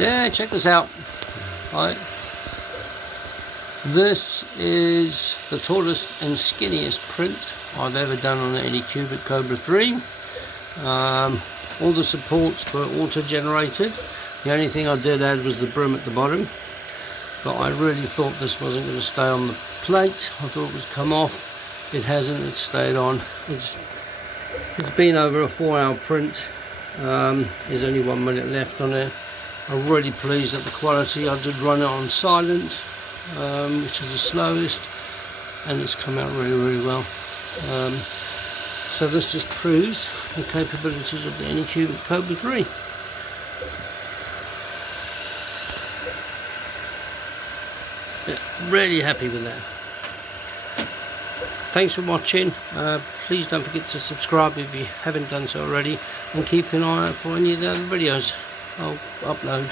Yeah, check this out. Right. This is the tallest and skinniest print I've ever done on the Anycubic Kobra 3. All the supports were auto-generated. The only thing I did add was the brim at the bottom, but I really thought this wasn't going to stay on the plate. I thought it would come off. It hasn't. It's stayed on. It's been over a 4-hour print. There's only 1 minute left on it. I'm really pleased at the quality. I did run it on silent, which is the slowest, and it's come out really well. So this just proves the capabilities of the Anycubic Kobra 3. Yeah, really happy with that. Thanks for watching. Please don't forget to subscribe if you haven't done so already, and keep an eye out for any of the other videos I'll upload.